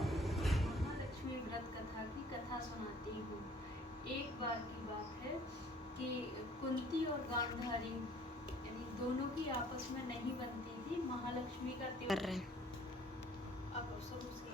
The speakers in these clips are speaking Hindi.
महालक्ष्मी व्रत कथा की कथा सुनाती हूँ। एक बार की बात है कि कुंती और गांधारी यानी दोनों की आपस में नहीं बनती थी। महालक्ष्मी का त्योहार अब शुरू से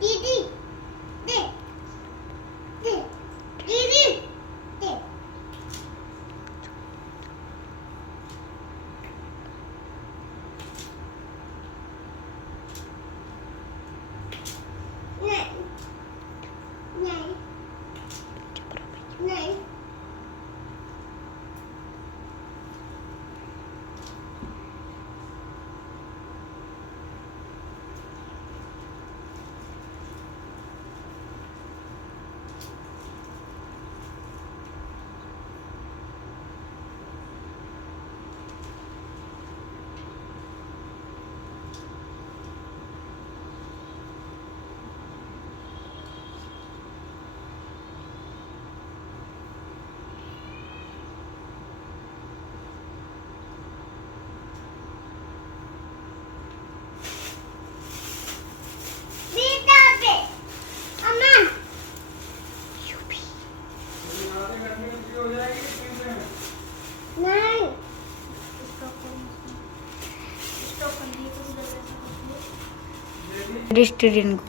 दीदी दे दे दीदी दे नहीं नहीं नहीं दीदा दे अमन नहीं रेस्टोरेंट को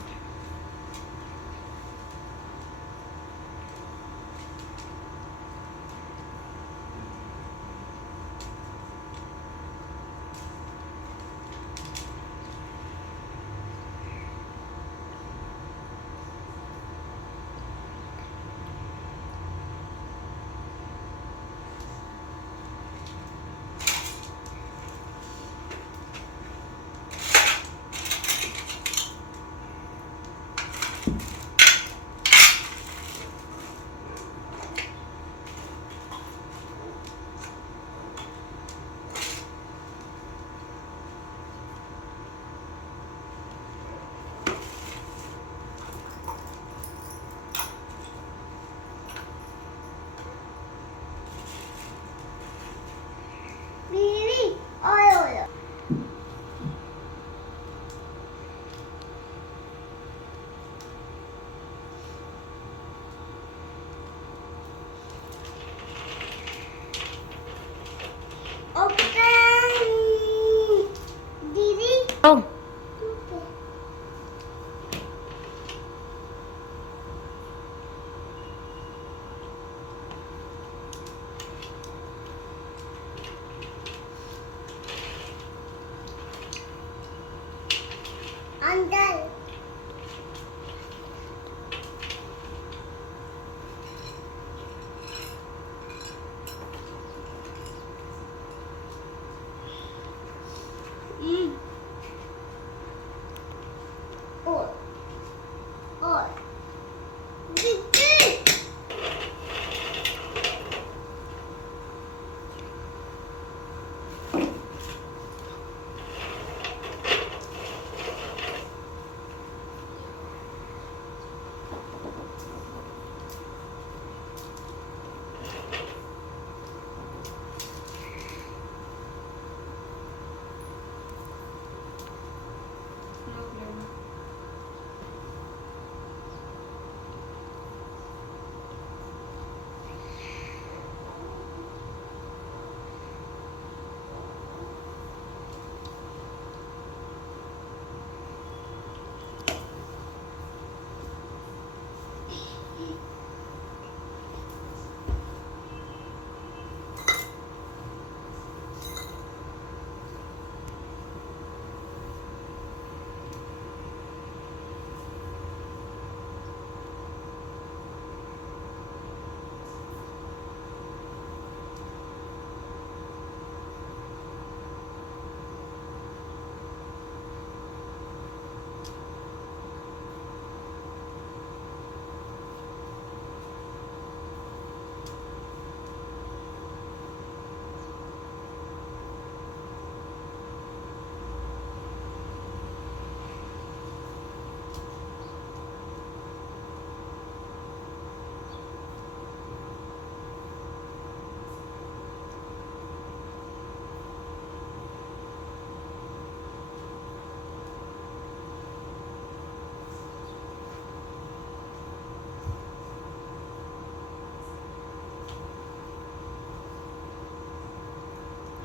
ओपन दीदी अंदर और दीदी रोक लेना।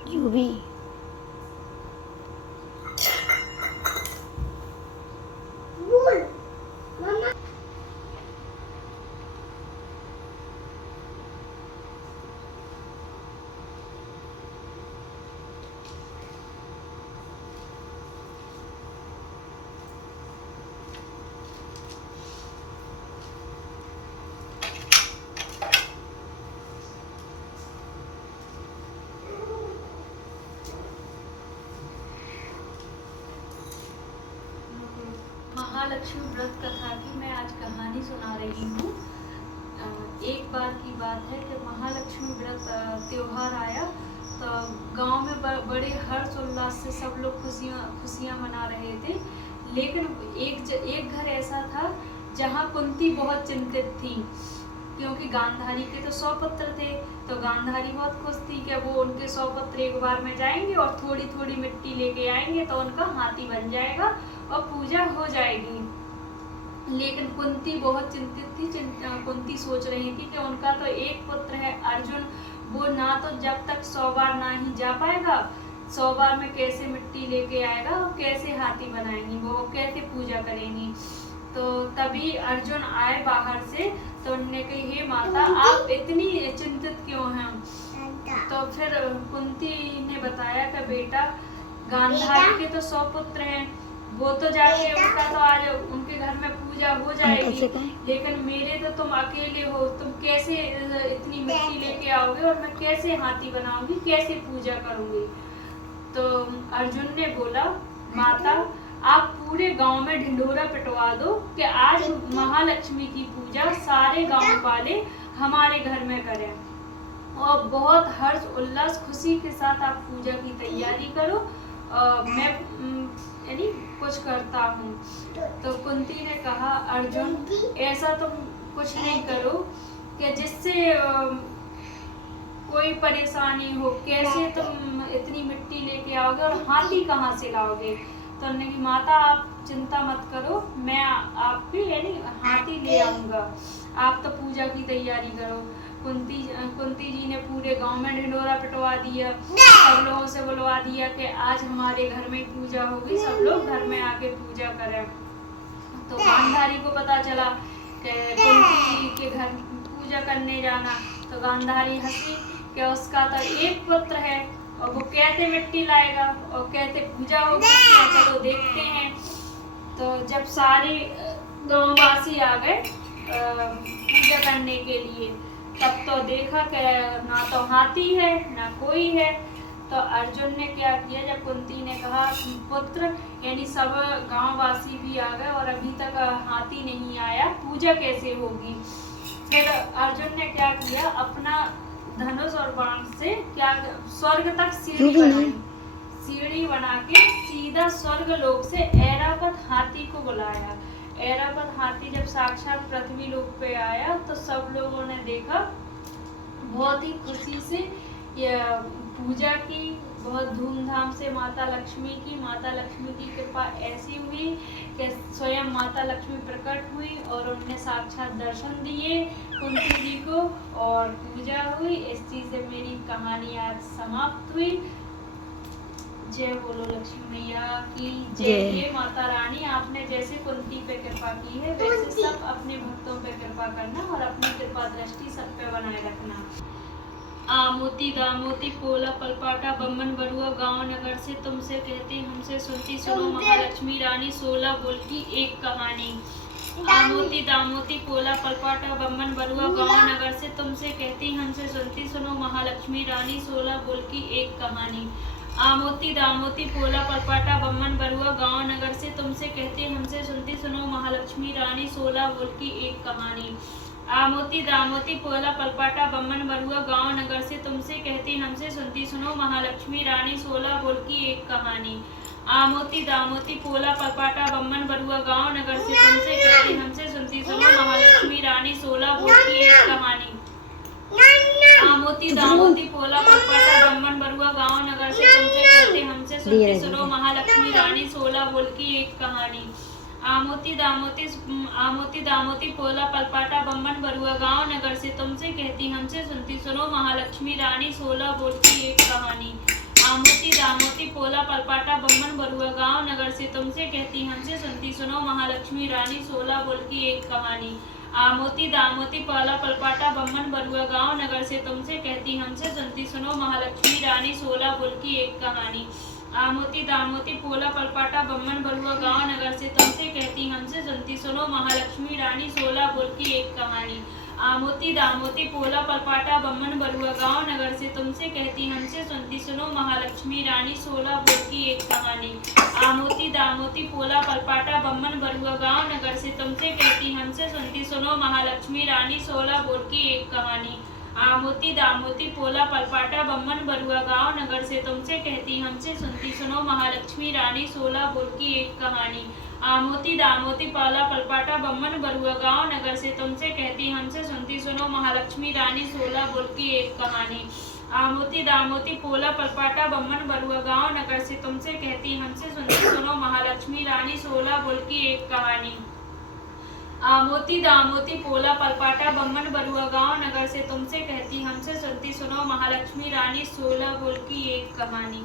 यूवी बोल मम्मा महालक्ष्मी व्रत कथा की मैं आज कहानी सुना रही हूँ। एक बार की बात है कि महालक्ष्मी व्रत त्योहार आया तो गांव में बड़े हर्ष उल्लास से सब लोग खुशियाँ मना रहे थे। लेकिन एक घर ऐसा था जहाँ कुंती बहुत चिंतित थी, क्योंकि गांधारी के तो 100 पुत्र थे। तो गांधारी बहुत खुश थी कि वो उनके 100 पुत्र एक बार में जाएंगे और थोड़ी थोड़ी मिट्टी लेके आएंगे तो उनका हाथी बन जाएगा और पूजा हो जाएगी। लेकिन कुंती बहुत चिंतित थी। कुंती सोच रही थी कि उनका तो एक पुत्र है अर्जुन, वो ना तो जब तक 100 बार ना ही जा पाएगा, 100 बार में कैसे मिट्टी लेके आएगा और कैसे हाथी बनाएंगी, वो कैसे पूजा करेंगी। तो तभी अर्जुन आए बाहर से, तो उन्होंने कही हे माता आप इतनी चिंतित क्यों हैं। तो फिर कुंती ने बताया कि बेटा गांधारी के तो 100 पुत्र हैं, वो तो जाके उनका तो आज उनके घर में पूजा हो जाएगी, लेकिन मेरे तो तुम अकेले हो, तुम कैसे इतनी मिट्टी लेके आओगे और मैं कैसे हाथी बनाऊंगी, कैसे पूजा करूंगी। तो अर्जुन ने बोला माता आप पूरे गांव में ढिंढोरा पिटवा दो कि आज महालक्ष्मी की पूजा सारे गांव वाले हमारे घर में करें और बहुत हर्ष उल्लास खुशी के साथ आप पूजा की तैयारी करो। मैं यानी कुछ करता हूँ। तो कुंती ने कहा अर्जुन ऐसा तुम कुछ नहीं करो कि जिससे कोई परेशानी हो, कैसे तुम इतनी मिट्टी लेके आओगे और हाथी कहाँ से लाओगे। तो उन्होंने कहा माता आप चिंता मत करो, मैं आपके यानी हाथी ले आऊंगा, आप तो पूजा की तैयारी करो। कुंती जी ने पूरे गांव में ढिंढोरा पिटवा दिया, सब लोगों से बुलवा दिया कि आज हमारे घर में पूजा होगी, सब लोग घर में आके पूजा करें। तो गांधारी को पता चला कि कुंती जी के घर पूजा करने जाना, तो गांधारी हंसी कि उसका तो एक पुत्र है और वो कैसे मिट्टी लाएगा और कैसे पूजा होगी, चलो देखते हैं। तो जब सारे गांववासी आ गए पूजा करने के लिए, तब तो देखा कि ना तो हाथी है ना कोई है। तो अर्जुन ने क्या किया, जब कुंती ने कहा पुत्र, यानी सब गांववासी भी आ गए और अभी तक हाथी नहीं आया, पूजा कैसे होगी। फिर अर्जुन ने क्या किया, अपना धनुष और बाण से क्या स्वर्ग तक सीढ़ी बनाई, सीढ़ी बना के सीधा स्वर्ग लोक से ऐरावत हाथी को बुलाया। ऐरावत हाथी जब साक्षात पृथ्वी लोक पे आया तो सब लोगों ने देखा, बहुत ही खुशी से ये पूजा की, बहुत धूमधाम से माता लक्ष्मी की। माता लक्ष्मी की कृपा ऐसी हुई कि स्वयं माता लक्ष्मी प्रकट हुई और उन्हें साक्षात दर्शन दिए कुंती जी को और पूजा हुई। इस चीज से मेरी कहानी आज समाप्त हुई। जय बोलो लक्ष्मी मैया की जय। हे माता रानी, आपने जैसे कुंती पे कृपा की है वैसे सब अपने भक्तों पे कृपा करना और अपनी कृपा दृष्टि सब पे बनाए रखना। आमोती दामोती पोला पलपाटा बम्बन बरुआ गांव नगर से तुमसे कहते हमसे सुनती सुनो महालक्ष्मी रानी 16 बोल की एक कहानी। आमोती दामोती पोला पलपाटा बम्बन बरुआ गांव नगर से तुमसे कहती हमसे सुनती सुनो महालक्ष्मी रानी 16 बोल की एक कहानी। आमोती दामोती पोला पलपाटा बम्बन बरुआ गांव नगर से तुमसे कहती हमसे सुनती सुनो महालक्ष्मी रानी 16 बोल की एक कहानी। आमोती दामोती पोला पलपाटा बम्बन बरुआ गांव नगर से तुमसे कहती हमसे सुनती सुनो महालक्ष्मी रानी 16 बोल की एक कहानी। आमोती दामोती पोला पलपाटा बम्बन बरुआ गांव नगर से तुमसे कहती हमसे सुनती सुनो महालक्ष्मी रानी 16 बोल की एक कहानी। आमोती दामोती पोला पलपाटा बम्बन बरुआ गांव नगर से तुमसे कहती हमसे सुनती सुनो महालक्ष्मी रानी 16 बोल की एक कहानी। आमोती दामोती पोला पलपाटा बम्बन बरुआ गांव नगर से तुमसे कहती हमसे सुनती सुनो महालक्ष्मी रानी 16 बोल की एक कहानी। आमोती दामोती पोला पलपाटा बम्बन बरुआ गांव नगर से तुमसे कहती हमसे सुनती सुनो महालक्ष्मी रानी 16 बोल की एक कहानी। आमोती दामोती पोला पलपाटा बम्बन बरुआ गांव नगर से तुमसे कहती हमसे सुनती सुनो महालक्ष्मी रानी 16 बोल की एक कहानी। आमोती दामोती पोला पलपाटा बम्बन बरुआ गांव नगर से तुमसे कहती हमसे सुनती सुनो महालक्ष्मी रानी 16 बोल की एक कहानी। आमोती दामोती पोला पलपाटा बम्बन बरुआ गांव नगर से तुमसे कहती हमसे सुनती सुनो महालक्ष्मी रानी 16 बोल की एक कहानी। आमोती दामोती पोला पलपाटा बम्बन बरुआ गांव नगर से तुमसे कहती हमसे सुनती सुनो महालक्ष्मी रानी 16 बोल की एक कहानी। आमोती दामोती पोला पलपाटा बम्बन बरुआ गांव नगर से तुमसे कहती हमसे सुनती सुनो महालक्ष्मी रानी 16 बोल की एक कहानी। आमोती दामोती पोला पलपाटा बम्बन बरुआ गांव नगर से तुमसे कहती हमसे सुनती सुनो महालक्ष्मी रानी 16 बोल की एक कहानी। आमोती दामोती पोला पलपाटा बम्बन बरुआ गांव नगर से तुमसे कहती हमसे सुनती सुनो महालक्ष्मी रानी 16 बोल की एक कहानी। आमोती दामोती पोला पलपाटा बम्बन बरुआ गांव नगर से तुमसे कहती हमसे सुनती सुनो महालक्ष्मी रानी 16 बोल की एक कहानी।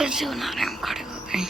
फिर से बना रहे हैं हम खड़े हो गए।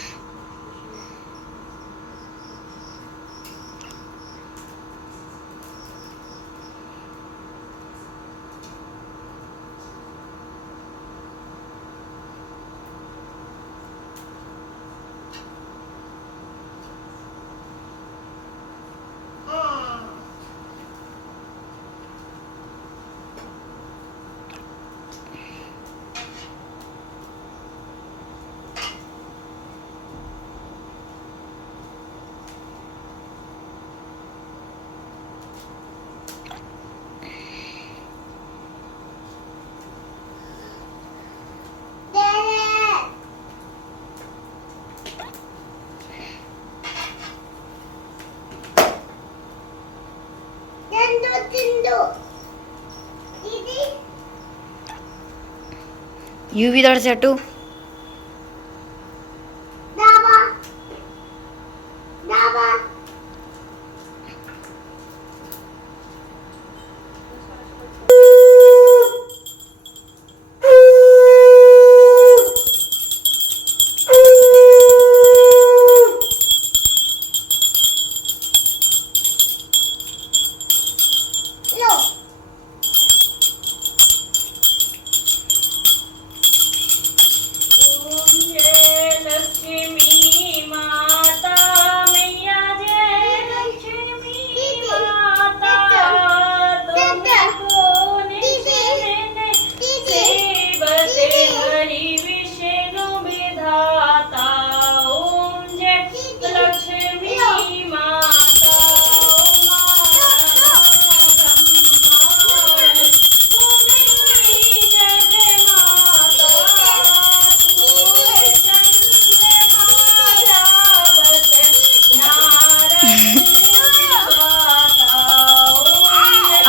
यू भी इधर से हटो।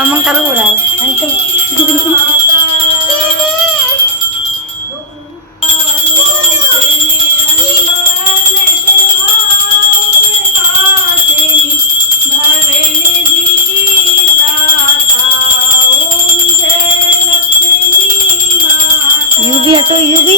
अमन कल हो रहा है यू भी हटो, यू भी